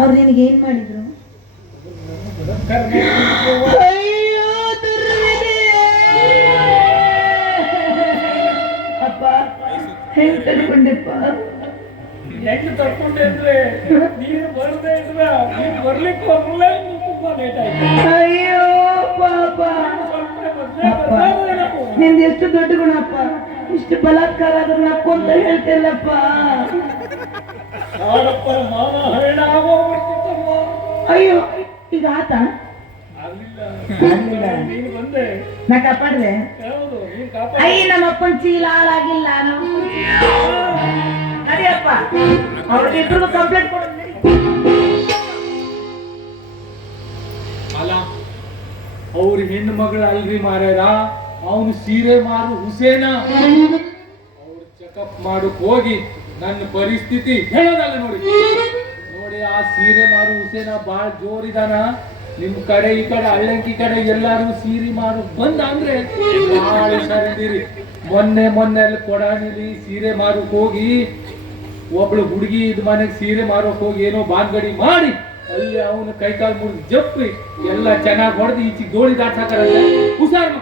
ಅವ್ರು ನಿನಗೆ ಏನ್ ಮಾಡಿದ್ರು? ಅಯ್ಯೋ ದುರ್ವಿಧಿ! ಅಪ್ಪ ಹೆಂಗ್ ತಡ್ಕೊಂಡೆಪ್ಪ? ಹೆಂಗ್ ತಡ್ಕೊಂಡೆ ಅಂದ್ರೆ ನೀನು ಬರ್ದೇ ಇದ್ರ ನೀನು ಬರ್ಲಿಕ್ಕೆ ಹೋಗಲೇ ತುಂಬಾ ಲೇಟ್ ಆಯ್ತು. ಅಯ್ಯೋ ಪಾಪ, ನಿಂದ ಎಷ್ಟು ದೊಡ್ಡ ಗುಣಪ್ಪ, ಇಷ್ಟು ಬಲಾತ್ಕಾರ ಆದ್ರೂ ನಕ್ಕೊಂತ ಹೇಳ್ತಿಲ್ಲಪ್ಪ. ನಾಡಪ್ಪ ಮಾನ ಹರಣ ಆಗೋಗ್ಬಿಡ್ತಿತ್ತಮ್ಮ. ಅಯ್ಯೋ ಈಗ ಆತ ಆಗ್ಲಿಲ್ಲ. ನೀನು ಬಂದೆ ನಾ ಕಾಪಾಡ್ದೆ. ಯಾವುದು ನೀನ್ ಕಾಪಾಡ. ಅಯ್ಯ ನಮ್ಮಪ್ಪನ ಚೀಲ ಹಾಳಾಗಿಲ್ಲ. ನಡಿಯಪ್ಪ, ಅವ್ರಿಗಿಬ್ರಿಗೂ ಕಂಪ್ಲೇಂಟ್ ಕೊಡು. ಅಲ್ಲ ಅವ್ರ ಹೆಣ್ಣು ಮಗಳ ಅಲ್ರಿ ಮಾರ್ಯಾರ, ಅವನು ಸೀರೆ ಮಾರು ಹುಸೇನ. ಅವ್ರು ಚೆಕಪ್ ಮಾಡಕ್ ಹೋಗಿ ನನ್ನ ಪರಿಸ್ಥಿತಿ ಹೇಳೋದಲ್ಲ ನೋಡಿ. ನೋಡಿ ಆ ಸೀರೆ ಮಾರು ಹುಸೇನ ಬಾಳ್ ಜೋರಿದಾನ. ನಿಮ್ ಕಡೆ ಈ ಕಡೆ ಹಳ್ಳಂಕಿ ಕಡೆ ಎಲ್ಲಾರು ಸೀರೆ ಮಾರು ಬಂದ ಅಂದ್ರೆ ಬಾಳ ಹುಷಾರಿದ್ದೀರಿ. ಮೊನ್ನೆ ಅಲ್ಲಿ ಕೊಡಾನಿಲಿ ಸೀರೆ ಮಾರಕ್ ಹೋಗಿ ಒಬ್ಳು ಹುಡುಗಿ ಇದ್ ಮನೆಗೆ ಸೀರೆ ಮಾರಕ್ ಹೋಗಿ ಏನೋ ಬಾನ್ಗಡಿ ಮಾಡಿ ಅಲ್ಲಿ ಅವನು ಕೈಕಾಲು ಮುರಿದು ಜಪ್ಪಿ ಎಲ್ಲ ಚೆನ್ನಾಗಿ ಹೊಡೆದು ಈಚೆ ಗೋಳಿ ದಾಟ್ಸಾಕರಲ್ಲ ಹುಷಾರ್.